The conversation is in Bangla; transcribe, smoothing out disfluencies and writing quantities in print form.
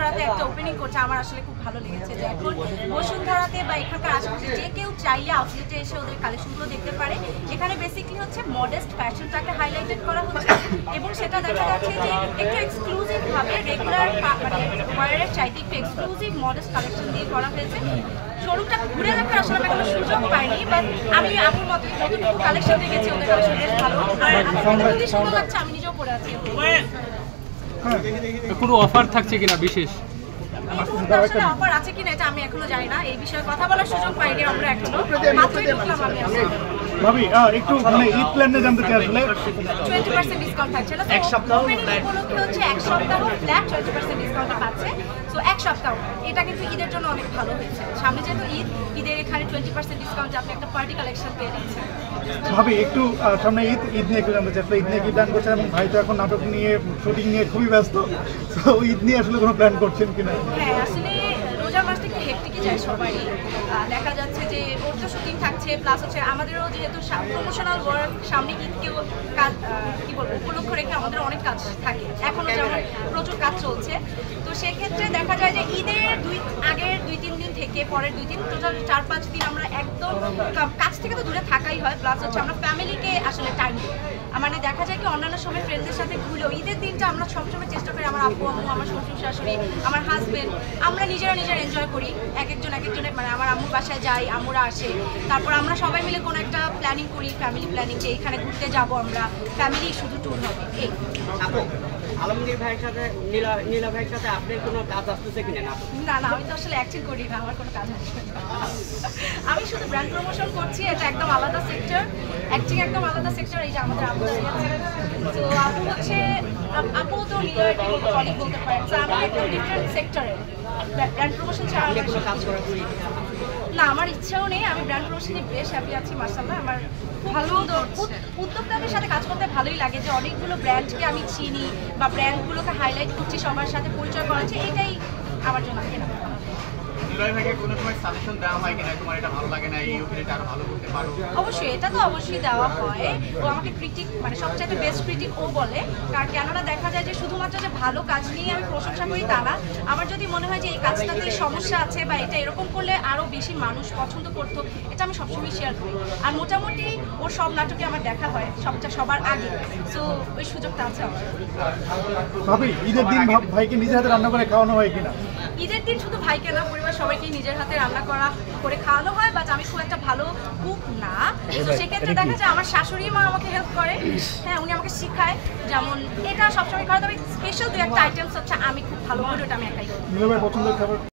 বসুন্ধরাতে একটা ওপেনিং করছে, আমার আসলে খুব ভালো লেগেছে যে এখন বসুন্ধরাতে বা এখানকার আশেপাশে যে কেউ চাইলে আউটলেটে এসে ওদের কালেকশনগুলো দেখতে পারে। এখানে বেসিক্যালি হচ্ছে মডেস্ট ফ্যাশনটাকে হাইলাইটেড করা হচ্ছে এবং সেটা দেখা যাচ্ছে যে একটু এক্সক্লুসিভভাবে রেগুলার মানে ওয়ারের চাইতে একটু এক্সক্লুসিভ মডেস্ট কালেকশন দিয়ে করা হয়েছে। শোরুমটা ঘুরে দেখার আসলে আমি কোনো সুযোগ পাইনি, বাট আমি আপুর মতো যতটুকু কালেকশন দেখেছি ওদের কালেকশন বেশ ভালো, আর আমার খুবই সুন্দর লাগছে, আমি নিজেও পরে আছি। কোনো অফার থাকছে কিনা বিশেষ? আসলে অফার আছে কিনা এটা আমি এখনো জানি না, এই বিষয়ে কথা বলার সুযোগ পাইনি আমরা এখনো, মাত্রই ঢুকলাম আমি। ভাবি একটু মানে ঈদ প্ল্যানে জানতে চাই আসলে 20% ডিসকাউন্ট থাকছে না, এক সপ্তাহ উপলক্ষে হচ্ছে এক সপ্তাহ ফ্ল্যাট 20% ডিসকাউন্ট পাচ্ছে। সো এক সপ্তাহ এটা কিন্তু ঈদের জন্য অনেক ভালো হয়েছে, সামনে যেহেতু ঈদের এখানে 20% ডিসকাউন্ট আপনি একটা পার্টি কালেকশন পেয়ে যাচ্ছেন। ভাবি একটু সামনে ঈদ নিয়ে একটু জানতে চাই আসলে ঈদ নিয়ে কি প্ল্যান করছেন, এবং ভাই তো এখন নাটক নিয়ে শুটিং নিয়ে খুবই ব্যস্ত, তো ঈদ নিয়ে আসলে কোনো প্ল্যান করছেন কিনা? হ্যাঁ, আসলে রোজার মাসটা একটু হেক্টিকই যায় সবারই, দেখা যাচ্ছে যে ওর তো শুটিং থাকছে, প্লাস হচ্ছে আমাদেরও যেহেতু প্রমোশনাল ওয়ার্ক, সামনে ঈদকেও কাজ কী বলবো উপলক্ষ রেখে আমাদের অনেক কাজ থাকে, এখনও যেমন প্রচুর কাজ চলছে। তো সেক্ষেত্রে দেখা যায় যে ঈদের আগের 2-3 দিন থেকে পরের 2 দিন টোটাল 4-5 দিন আমরা একদম কাজ থেকে তো দূরে থাকাই হয়, প্লাস হচ্ছে আমরা ফ্যামিলিকে আসলে টাইম দিই। মানে দেখা যায় কি অন্যান্য সময় ফ্রেন্ডসদের সাথে ঘুরেও ঈদের দিনটা আমরা সবসময় চেষ্টা করি, আমার আব্বু আম্মু, আমার শ্বশুর শাশুড়ি, আমার হাজবেন্ড, আমরা নিজেরা এনজয় করি, এক একজনের মানে আমার আম্মুর বাসায় যাই, আম্মুরা আসে, তারপর আমরা সবাই মিলে কোনো একটা প্ল্যানিং করি, ফ্যামিলি প্ল্যানিং, যে এখানে ঘুরতে যাবো আমরা, ফ্যামিলি শুধু ট্যুর হবে এই। আলমগীর ভাইয়ের সাথে নীলা ভাইয়ের সাথে আপনার কোনো কাজ আসতেছে কিনা? না না, আমি তো আসলে অ্যাকশন করি না, আমার কোনো কাজ আসবে না। আমি শুধু ব্র্যান্ড প্রমোশন করছি, এটা একদম আলাদা সেক্টর, অ্যাক্টিং একদম আলাদা সেক্টর। এই যে আমাদের আপু আছে, তো আপু হচ্ছে আপু তো নীলার কলিগ বলতে পারেন, তো আমি একদম ডিফারেন্ট সেক্টরে, ব্র্যান্ড প্রমোশন ছাড়া আমার কোনো কাজ করা না, আমার ইচ্ছাও নেই। আমি ব্র্যান্ড প্রমোশনে বেশ হ্যাপি আছি, মাশাআল্লাহ। আমার ভালো উদ্যোক্তাদের সাথে কাজ করতে ভালোই লাগে, যে অনেকগুলো ব্র্যান্ডকে আমি চিনি বা ব্র্যান্ডগুলোকে হাইলাইট করছি, সবার সাথে পরিচয় করাচ্ছি, এটাই আমার জন্য এনাফ। অবশ্যই, এটা তো অবশ্যই দেওয়া হয়, ও আমাকে ক্রিটিক মানে সবচাইতে বেস্ট ক্রিটিক ও বলে, কারণ কেননা দেখা যায় যে শুধুমাত্র যে ভালো কাজ নিয়ে আমি প্রশংসা করি তা না, আমার যদি মনে হয় যে এই কাজটাতে সমস্যা আছে বা এটা এরকম করলে আরও বেশি মানুষ পছন্দ করতো, এটা আমি সবসময় শেয়ার করি। আর মোটামুটি ওর সব নাটকে আমার দেখা হয় সবার আগে, সো ওই সুযোগটা আছে আমার। ভাবি ঈদের দিন ভাইকে নিজের হাতে রান্না করে খাওয়ানো হয় কিনা? ঈদের দিন শুধু ভাইকে না, পরিবার সবাইকে নিজের হাতে রান্না করে খাওয়ানো হয়, বাট আমি খুব একটা ভালো কুক না, তো সেক্ষেত্রে দেখা যায় আমার শাশুড়ি মা আমাকে হেল্প করে, হ্যাঁ উনি আমাকে শেখায়, যেমন এটা সবসময় করা, তবে স্পেশাল 2-1টা আইটেমস হচ্ছে আমি খুব ভালো করে, ওটা আমি একাই করি। নীলা ভাই পছন্দের খাবার